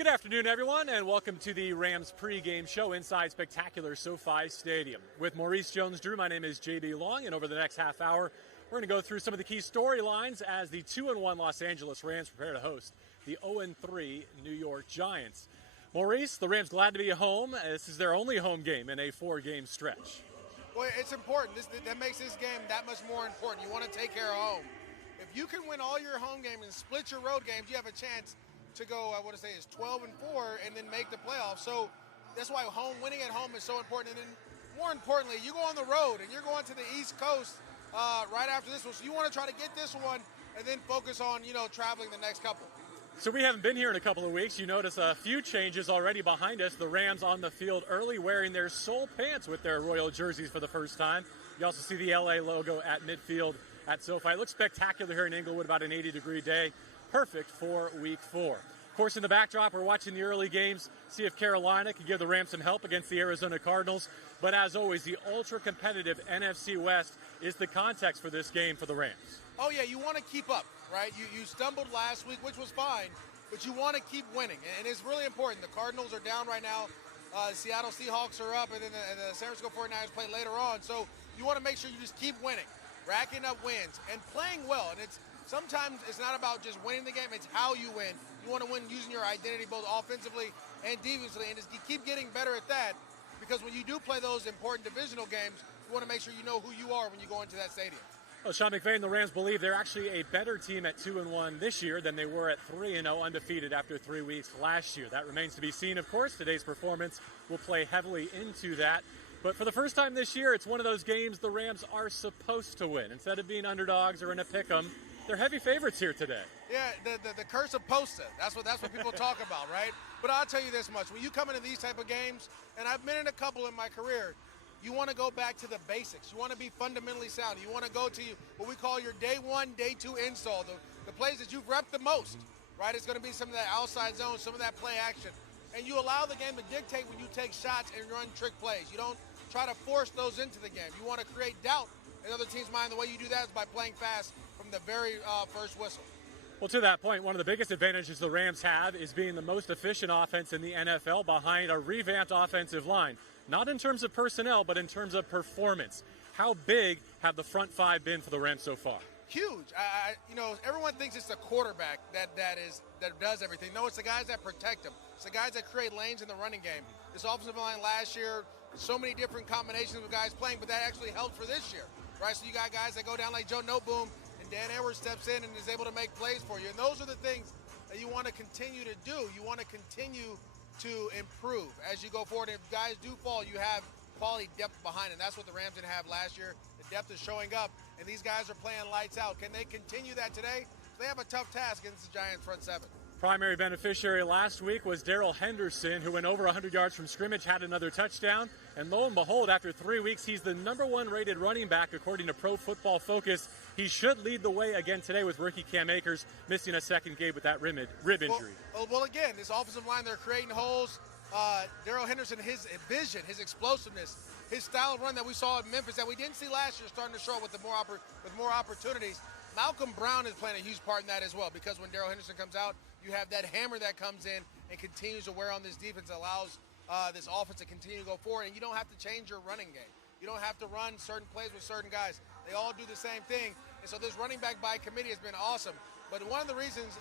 Good afternoon, everyone, and welcome to the Rams pregame show inside spectacular SoFi Stadium. With Maurice Jones-Drew, my name is JB Long, and over the next half hour, we're going to go through some of the key storylines as the 2-1 Los Angeles Rams prepare to host the 0-3 New York Giants. Maurice, the Rams glad to be home. This is their only home game in a 4-game stretch. Well, it's important. That makes this game that much more important. You want to take care of home. If you can win all your home games and split your road games, you have a chance to go, I want to say, is 12-4 and then make the playoffs. So that's why winning at home is so important. And then more importantly, you go on the road and you're going to the East Coast right after this one. So you want to try to get this one and then focus on, traveling the next couple. So we haven't been here in a couple of weeks. You notice a few changes already behind us. The Rams on the field early wearing their sole pants with their royal jerseys for the first time. You also see the LA logo at midfield at SoFi. It looks spectacular here in Inglewood, about an 80-degree day. Perfect for Week 4. Of course, in the backdrop, we're watching the early games, see if Carolina can give the Rams some help against the Arizona Cardinals. But as always, the ultra-competitive NFC West is the context for this game for the Rams. Oh, yeah, you want to keep up, right? You stumbled last week, which was fine, but you want to keep winning. And it's really important. The Cardinals are down right now. Seattle Seahawks are up, and then the San Francisco 49ers play later on. So you want to make sure you just keep winning, racking up wins, and playing well. And sometimes it's not about just winning the game, it's how you win. You want to win using your identity both offensively and defensively, and just keep getting better at that, because when you do play those important divisional games, you want to make sure you know who you are when you go into that stadium. Well, Sean McVay and the Rams believe they're actually a better team at 2-1 this year than they were at 3-0 undefeated after 3 weeks last year. That remains to be seen, of course. Today's performance will play heavily into that. But for the first time this year, it's one of those games the Rams are supposed to win. Instead of being underdogs or in a pick'em, they're heavy favorites here today. Yeah, the curse of Posta. That's what people talk about, right? But I'll tell you this much. When you come into these type of games, and I've been in a couple in my career, you want to go back to the basics. You want to be fundamentally sound. You want to go to what we call your day 1, day 2 install, the plays that you've repped the most, right? It's going to be some of that outside zone, some of that play action. And you allow the game to dictate when you take shots and run trick plays. You don't try to force those into the game. You want to create doubt in other teams' mind. The way you do that is by playing fast from the very first whistle. Well, to that point, one of the biggest advantages the Rams have is being the most efficient offense in the NFL behind a revamped offensive line. Not in terms of personnel, but in terms of performance. How big have the front five been for the Rams so far? Huge. Everyone thinks it's the quarterback that does everything. No, it's the guys that protect them. It's the guys that create lanes in the running game. This offensive line last year, so many different combinations of guys playing, but that actually helped for this year, right? So you got guys that go down like Joe Noteboom, and Dan Edwards steps in and is able to make plays for you. And those are the things that you want to continue to do. You want to continue to improve as you go forward. And if guys do fall, you have quality depth behind it. And that's what the Rams didn't have last year. The depth is showing up, and these guys are playing lights out. Can they continue that today? They have a tough task against the Giants front seven. Primary beneficiary last week was Darrell Henderson, who went over 100 yards from scrimmage, had another touchdown. And lo and behold, after 3 weeks, he's the #1 rated running back according to Pro Football Focus. He should lead the way again today with rookie Cam Akers missing a second game with that rib injury. Well, again, this offensive line, they're creating holes. Darrell Henderson, his vision, his explosiveness, his style of run that we saw at Memphis that we didn't see last year starting to show up with more opportunities. Malcolm Brown is playing a huge part in that as well, because when Darrell Henderson comes out, you have that hammer that comes in and continues to wear on this defense, allows this offense to continue to go forward, and you don't have to change your running game. You don't have to run certain plays with certain guys. They all do the same thing, and so this running back by committee has been awesome. But one of the reasons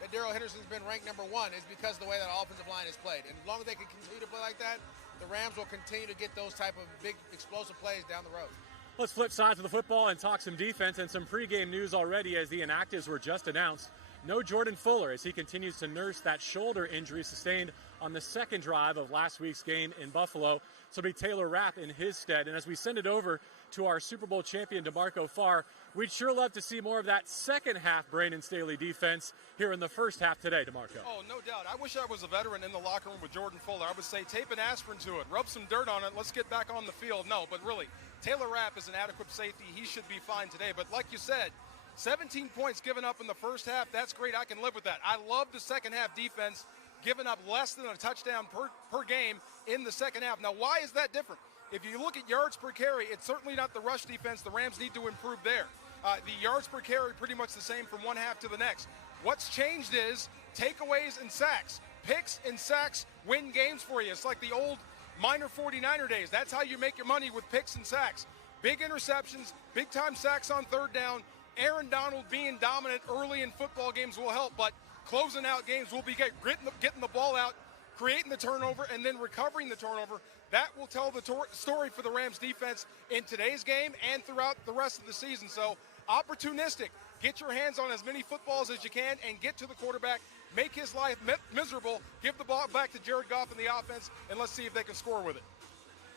that Darrell Henderson's been ranked #1 is because of the way that offensive line is played. And as long as they can continue to play like that, the Rams will continue to get those type of big explosive plays down the road. Let's flip sides of the football and talk some defense and some pregame news already as the inactives were just announced. No Jordan Fuller as he continues to nurse that shoulder injury sustained on the second drive of last week's game in Buffalo. So it'll be Taylor Rapp in his stead. And as we send it over to our Super Bowl champion, DeMarco Farr, we'd sure love to see more of that second half Brandon Staley defense here in the first half today, DeMarco. Oh, no doubt. I wish I was a veteran in the locker room with Jordan Fuller. I would say tape an aspirin to it, rub some dirt on it, let's get back on the field. No, but really, Taylor Rapp is an adequate safety. He should be fine today. But like you said, 17 points given up in the first half, that's great. I can live with that. I love the second half defense, giving up less than a touchdown per game in the second half. Now, why is that different? If you look at yards per carry, it's certainly not the rush defense. The Rams need to improve there. The yards per carry pretty much the same from one half to the next. What's changed is takeaways and sacks. Picks and sacks win games for you. It's like the old minor 49er days. That's how you make your money, with picks and sacks. Big interceptions, big-time sacks on third down. Aaron Donald being dominant early in football games will help, but closing out games will be getting the ball out, creating the turnover, and then recovering the turnover. That will tell the story for the Rams defense in today's game and throughout the rest of the season. So opportunistic. Get your hands on as many footballs as you can and get to the quarterback. Make his life miserable. Give the ball back to Jared Goff in the offense, and let's see if they can score with it.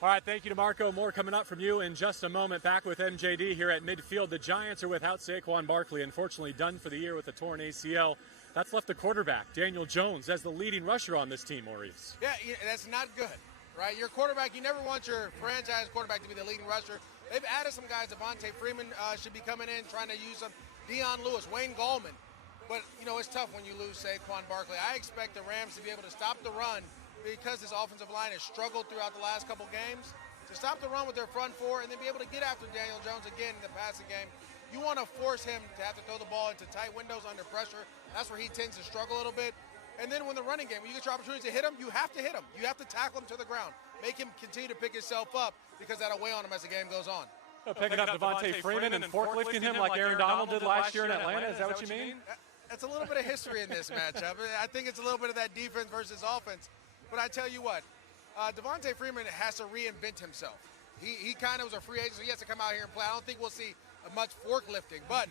All right, thank you, DeMarco. More coming up from you in just a moment. Back with MJD here at midfield. The Giants are without Saquon Barkley, unfortunately done for the year with a torn ACL. That's left the quarterback, Daniel Jones, as the leading rusher on this team, Maurice. Yeah, that's not good, right? Your quarterback, you never want your franchise quarterback to be the leading rusher. They've added some guys. Devontae Freeman should be coming in, trying to use them. Deion Lewis, Wayne Gallman. But, it's tough when you lose Saquon Barkley. I expect the Rams to be able to stop the run because this offensive line has struggled throughout the last couple games. To stop the run with their front four and then be able to get after Daniel Jones again in the passing game. You want to force him to have to throw the ball into tight windows under pressure. That's where he tends to struggle a little bit. And then when the running game, when you get your opportunity to hit him, you have to hit him. You have to tackle him to the ground. Make him continue to pick himself up because that'll weigh on him as the game goes on. Picking up Devontae Freeman and forklifting him like Aaron Donald did last year in Atlanta. Is that what you mean? That's a little bit of history in this matchup. I think it's a little bit of that defense versus offense. But I tell you what, Devontae Freeman has to reinvent himself. He kind of was a free agent, so he has to come out here and play. I don't think we'll see much forklifting, but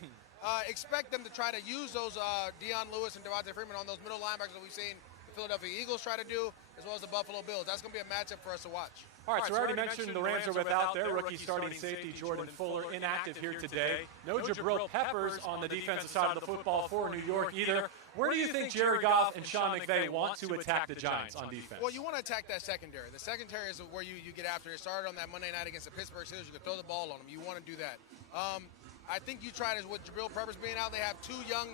expect them to try to use those Deion Lewis and Devontae Freeman on those middle linebackers that we've seen the Philadelphia Eagles try to do, as well as the Buffalo Bills. That's going to be a matchup for us to watch. All right, so we already mentioned the Rams are without their rookie starting safety, Jordan Fuller, inactive here today. No Jabril Peppers on the defensive side of the football for New York either. Where do you think Jared Goff and Sean McVay want to attack the Giants on defense? Well, you want to attack that secondary. The secondary is where you get after it. It started on that Monday night against the Pittsburgh Steelers. You could throw the ball on them. You want to do that. I think you try to, with Jabril Peppers being out, they have two young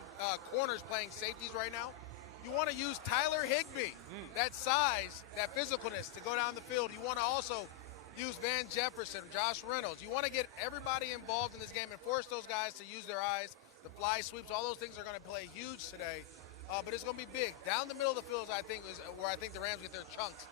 corners playing safeties right now. You want to use Tyler Higbee, that size, that physicalness to go down the field. You want to also use Van Jefferson, Josh Reynolds. You want to get everybody involved in this game and force those guys to use their eyes, the fly sweeps. All those things are going to play huge today, but it's going to be big. Down the middle of the field, I think, is where I think the Rams get their chunks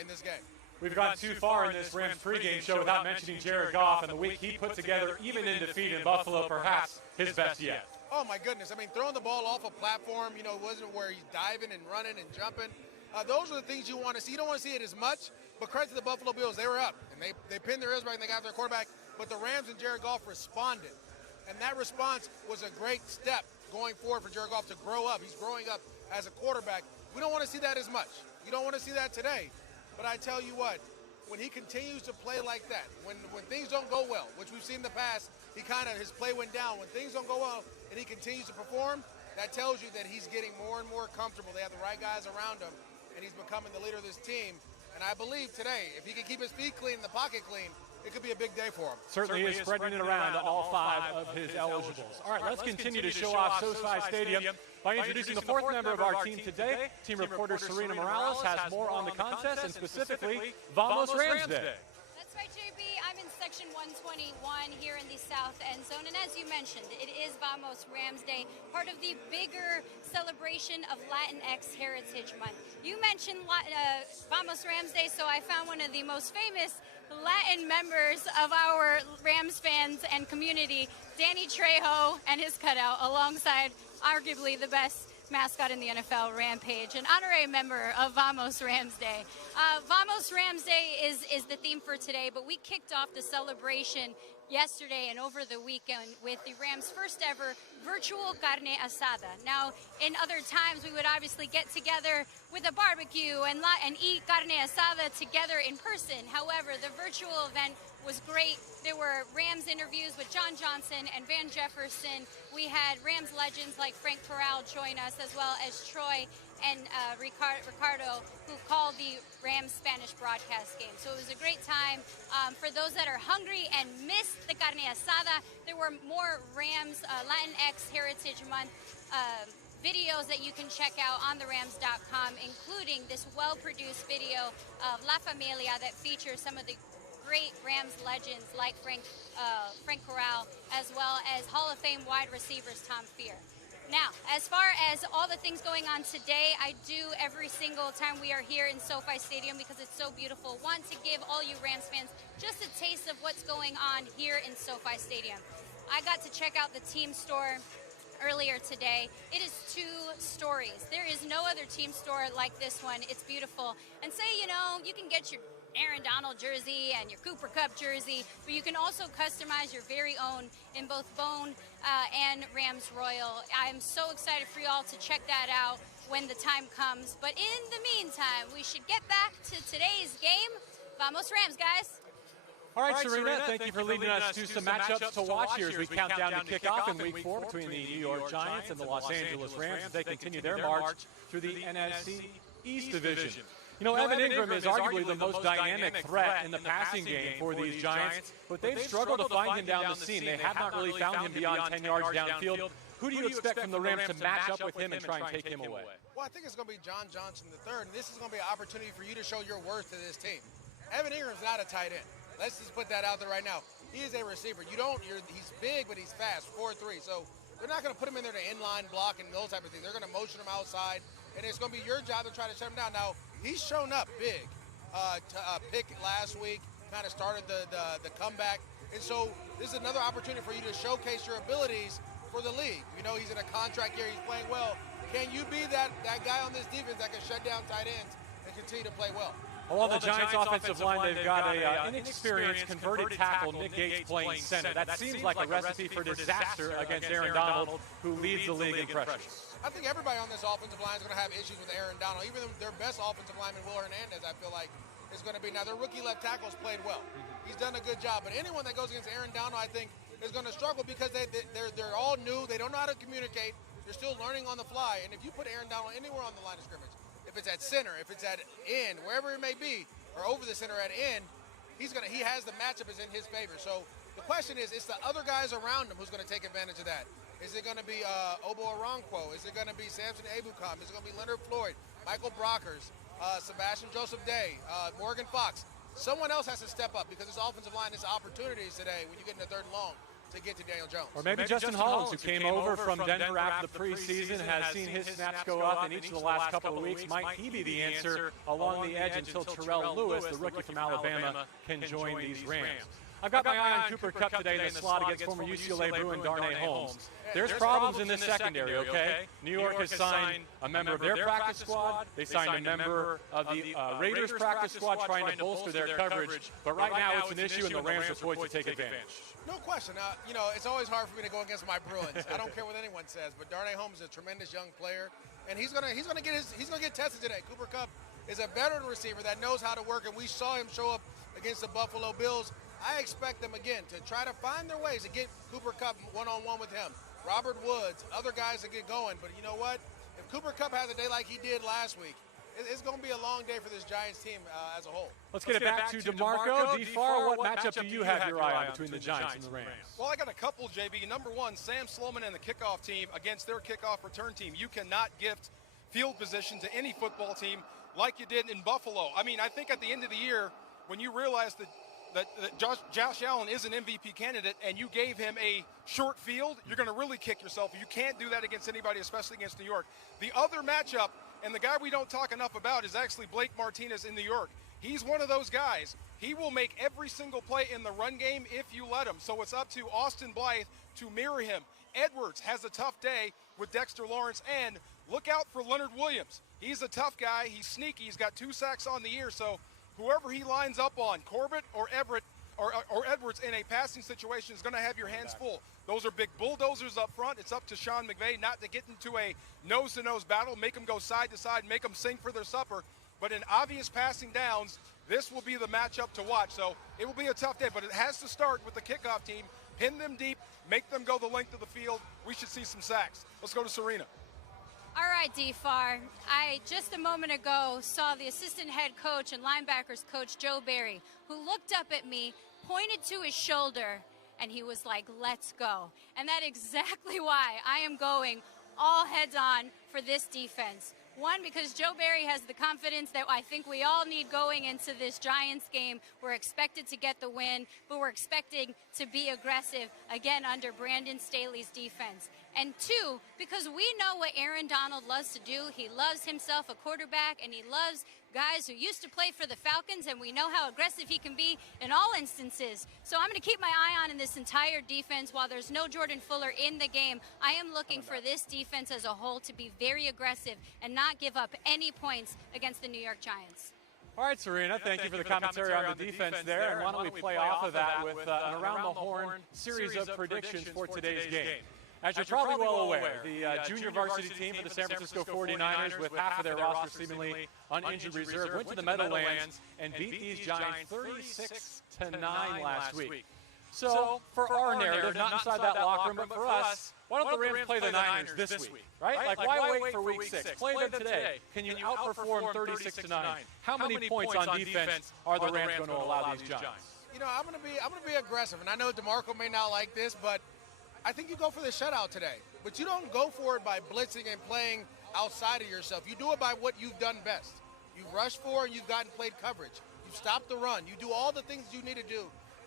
in this game. We've gone too far in this Rams pregame show without mentioning Jared Goff and the week he put together, even in defeat in Buffalo, perhaps his best yet. Oh, my goodness. I mean, throwing the ball off a platform, it wasn't where he's diving and running and jumping. Those are the things you want to see. You don't want to see it as much, but credit to the Buffalo Bills. They were up, and they pinned their ears back and they got their quarterback. But the Rams and Jared Goff responded, and that response was a great step going forward for Jared Goff to grow up. He's growing up as a quarterback. We don't want to see that as much. You don't want to see that today. But I tell you what, when he continues to play like that, when things don't go well, which we've seen in the past, his play went down. When things don't go well and he continues to perform, that tells you that he's getting more and more comfortable. They have the right guys around him, and he's becoming the leader of this team. And I believe today, if he can keep his feet clean and the pocket clean, it could be a big day for him. Certainly is spreading it around to all five of his eligibles. All right, let's continue to show off SoFi Stadium by introducing the fourth member of our team today. Team reporter Serena Morales has more on the contest and specifically Vamos Rams Day. That's right, JB. I'm in section 121 here in the south end zone. And as you mentioned, it is Vamos Rams Day, part of the bigger celebration of Latinx Heritage Month. You mentioned Vamos Rams Day, so I found one of the most famous Latin members of our Rams fans and community, Danny Trejo and his cutout, alongside arguably the best mascot in the NFL, Rampage, an honorary member of Vamos Rams Day. Vamos Rams Day is the theme for today, but we kicked off the celebration yesterday and over the weekend with the Rams' first ever virtual carne asada. Now, in other times, we would obviously get together with a barbecue and eat carne asada together in person. However, the virtual event was great. There were Rams interviews with John Johnson and Van Jefferson. We had Rams legends like Frank Corral join us, as well as Troy and Ricardo, who called the Rams Spanish broadcast game. So it was a great time. For those that are hungry and missed the carne asada, there were more Rams Latinx Heritage Month videos that you can check out on therams.com, including this well-produced video of La Familia that features some of the great Rams legends like Frank Corral, as well as Hall of Fame wide receivers Tom Fear. Now, as far as all the things going on today, I do every single time we are here in SoFi Stadium because it's so beautiful. Want to give all you Rams fans just a taste of what's going on here in SoFi Stadium. I got to check out the team store earlier today. It is 2 stories. There is no other team store like this one. It's beautiful. And say, you can get your Aaron Donald jersey and your Cooper Kupp jersey, but you can also customize your very own in both Bone and Rams Royal. I'm so excited for y'all to check that out when the time comes. But in the meantime, we should get back to today's game. Vamos Rams, guys. All right, Serena, thank you for leading us to some matchups to watch here as we count down to kickoff in Week 4 between the New York Giants and the Los Angeles Rams as they continue their march through the NFC East Division. Evan Engram is arguably the most dynamic threat in the passing game for these Giants, but they've struggled to find him down the seam. They have not really found him beyond 10 yards downfield. Who do you expect from the Rams to match up with him and try and take him away? Well, I think it's going to be John Johnson III, and this is going to be an opportunity for you to show your worth to this team. Evan Ingram's not a tight end. Let's just put that out there right now. He is a receiver. He's big, but he's fast, 4'3". So they're not going to put him in there to inline block and those type of things. They're going to motion him outside, and it's going to be your job to try to shut him down. Now, he's shown up big. Pick last week, kind of started the comeback. And so this is another opportunity for you to showcase your abilities for the league. He's in a contract year. He's playing well. Can you be that guy on this defense that can shut down tight ends and continue to play well? Along the Giants' offensive line, they've got an inexperienced converted tackle, Nick Gates, playing center. That seems like a recipe for disaster against Aaron Donald, who leads the league in pressures. I think everybody on this offensive line is going to have issues with Aaron Donald. Even their best offensive lineman, Will Hernandez, I feel like is going to be. Now, their rookie left tackle's played well. He's done a good job. But anyone that goes against Aaron Donald, I think, is going to struggle because they're all new. They don't know how to communicate. They're still learning on the fly. And if you put Aaron Donald anywhere on the line of scrimmage, if it's at center, if it's at end, wherever it may be, or over the center at end, he has the matchup is in his favor. So the question is, it's the other guys around him who's going to take advantage of that. Is it going to be Obo Oronquo? Is it going to be Samson Ebukam? Is it going to be Leonard Floyd, Michael Brockers, Sebastian Joseph Day, Morgan Fox? Someone else has to step up because this offensive line has opportunities today when you get in the 3rd and long to get to Daniel Jones. Or maybe Justin Hollins, who came over from Denver after the preseason, has seen his snaps go up in each of the last couple of weeks. Might he be the answer along the edge until Terrell Lewis, the rookie from Alabama, can join these Rams? I've got my eye on Cooper Kupp today in the slot against former UCLA Bruin Darnay Holmes. There's problems in this secondary, okay? New York has signed a member of their practice squad. They signed a member of the Raiders practice squad trying to bolster their coverage. But right now it's an issue, and the Rams are poised to take advantage. No question. It's always hard for me to go against my Bruins. I don't care what anyone says, but Darnay Holmes is a tremendous young player, and he's gonna get tested today. Cooper Kupp is a veteran receiver that knows how to work, and we saw him show up against the Buffalo Bills. I expect them, again, to try to find their ways to get Cooper Kupp one-on-one with him. Robert Woods, other guys to get going. But you know what? If Cooper Kupp has a day like he did last week, it's going to be a long day for this Giants team as a whole. Let's get it back to DeMarco. DeFar, what matchup do you have your eye on between the Giants and the Rams? Well, I got a couple, JB. Number one, Sam Sloman and the kickoff team against their kickoff return team. You cannot gift field position to any football team like you did in Buffalo. I mean, I think at the end of the year, when you realize that Josh Allen is an MVP candidate and you gave him a short field, you're going to really kick yourself. You can't do that against anybody, especially against New York. The other matchup, and the guy we don't talk enough about, is actually Blake Martinez in New York. He's one of those guys. He will make every single play in the run game if you let him. So it's up to Austin Blythe to mirror him. Edwards has a tough day with Dexter Lawrence, and look out for Leonard Williams. He's a tough guy. He's sneaky. He's got 2 sacks on the year. So whoever he lines up on, Corbett or Everett or Edwards in a passing situation is going to have your hands full. Those are big bulldozers up front. It's up to Sean McVay not to get into a nose-to-nose battle, make them go side to side, make them sing for their supper. But in obvious passing downs, this will be the matchup to watch. So it will be a tough day, but it has to start with the kickoff team. Pin them deep, make them go the length of the field. We should see some sacks. Let's go to Serena. All right, DeFar. I just a moment ago saw the assistant head coach and linebackers coach, Joe Barry, who looked up at me, pointed to his shoulder, and he was like, let's go. And that's exactly why I am going all heads on for this defense. One, because Joe Barry has the confidence that I think we all need going into this Giants game. We're expected to get the win, but we're expecting to be aggressive again under Brandon Staley's defense. And 2, because we know what Aaron Donald loves to do. He loves himself a quarterback, and he loves guys who used to play for the Falcons, and we know how aggressive he can be in all instances. So I'm going to keep my eye on in this entire defense. While there's no Jordan Fuller in the game, I am looking for this defense as a whole to be very aggressive and not give up any points against the New York Giants. All right, Serena, thank you for the commentary on the defense there. And why don't we play off of that with an around-the-horn series of predictions for today's game. As you're probably well aware, the junior varsity team for the San Francisco 49ers, with half of their roster seemingly on injured reserve, went to the Meadowlands and beat these Giants 36-9 last week. So, for our narrative, not inside that locker room, but for us, why don't the Rams play the Niners this week, right? Like, why wait for week 6? Play them today. Can you outperform 36-9? How many points on defense are the Rams going to allow these Giants? You know, I'm going to be aggressive, and I know DeMarco may not like this, but I think you go for the shutout today. But you don't go for it by blitzing and playing outside of yourself. You do it by what you've done best. You've rushed for and you've gotten played coverage. You've stopped the run. You do all the things you need to do.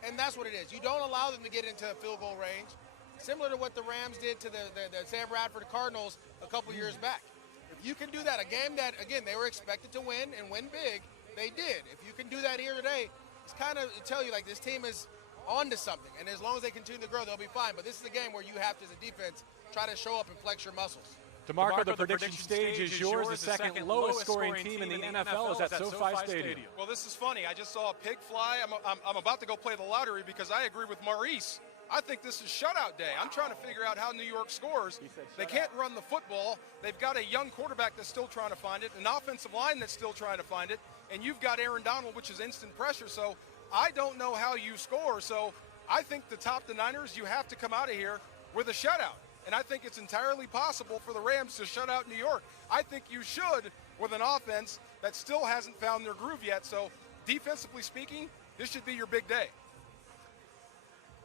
And that's what it is. You don't allow them to get into field goal range, similar to what the Rams did to the Sam Bradford Cardinals a couple years back. If you can do that, a game that, again, they were expected to win and win big, they did. If you can do that here today, it's kind of tell you, like, this team is on to something. And as long as they continue to grow, they'll be fine. But this is a game where you have to, as a defense, try to show up and flex your muscles. DeMarco, the prediction stage is yours. The second lowest scoring team in the NFL is at SoFi Stadium. Well, this is funny. I just saw a pig fly. I'm about to go play the lottery because I agree with Maurice. I think this is shutout day. I'm trying to figure out how New York scores. They can't run the football. They've got a young quarterback that's still trying to find it, an offensive line that's still trying to find it, and you've got Aaron Donald, which is instant pressure. So I don't know how you score. So I think to top the Niners, you have to come out of here with a shutout. And I think it's entirely possible for the Rams to shut out New York. I think you should with an offense that still hasn't found their groove yet. So defensively speaking, this should be your big day.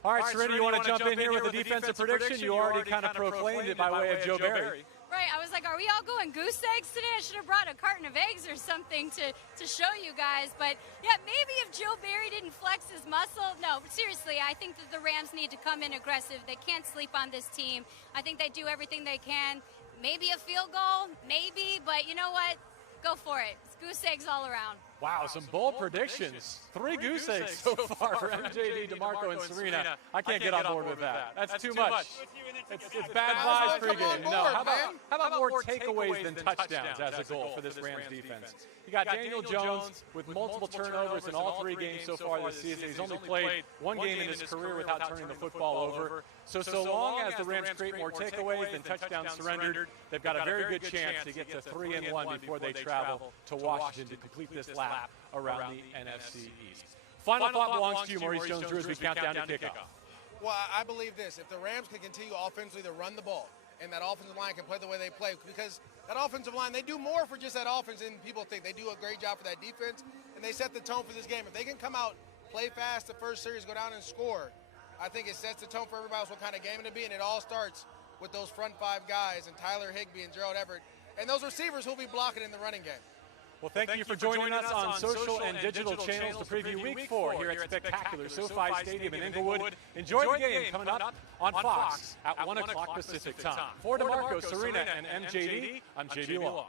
All right, Serena, you want to jump in here with a defensive prediction? You already kind of proclaimed it by way of Joe Barry. Right, I was like, are we all going goose eggs today? I should have brought a carton of eggs or something to show you guys. But, yeah, maybe if Joe Barry didn't flex his muscle. No, but seriously, I think that the Rams need to come in aggressive. They can't sleep on this team. I think they do everything they can. Maybe a field goal, maybe. But you know what? Go for it. It's goose eggs all around. Wow, some bold predictions. 3 goose eggs so far for MJD, DeMarco, and Serena. I can't get on board with that. That's too much. It's bad vibes pregame. No, how about more takeaways than touchdowns as a goal for this Rams defense? You got Daniel Jones with multiple turnovers in all 3 games so far this season. He's only played 1 game in his career without turning the football over. So long as the Rams create more takeaways than touchdowns surrendered, they've got a very good chance to get to 3-1 before they travel to Washington to complete this lap around the NFC East. Final thought belongs to you, Maurice Jones-Drew, as we count down to kickoff. Well, I believe this. If the Rams can continue offensively to run the ball, and that offensive line can play the way they play, because that offensive line, they do more for just that offense than people think. They do a great job for that defense, and they set the tone for this game. If they can come out, play fast the first series, go down and score, I think it sets the tone for everybody else what kind of game it'll be, and it all starts with those front 5 guys, and Tyler Higbee and Gerald Everett, and those receivers who'll be blocking in the running game. Well, thank you for joining us on social and digital channels to preview Week 4 here at spectacular SoFi Stadium in Inglewood. Enjoy the game coming up on Fox at 1 o'clock Pacific time. For DeMarco, Serena, and MJD, I'm JD Long.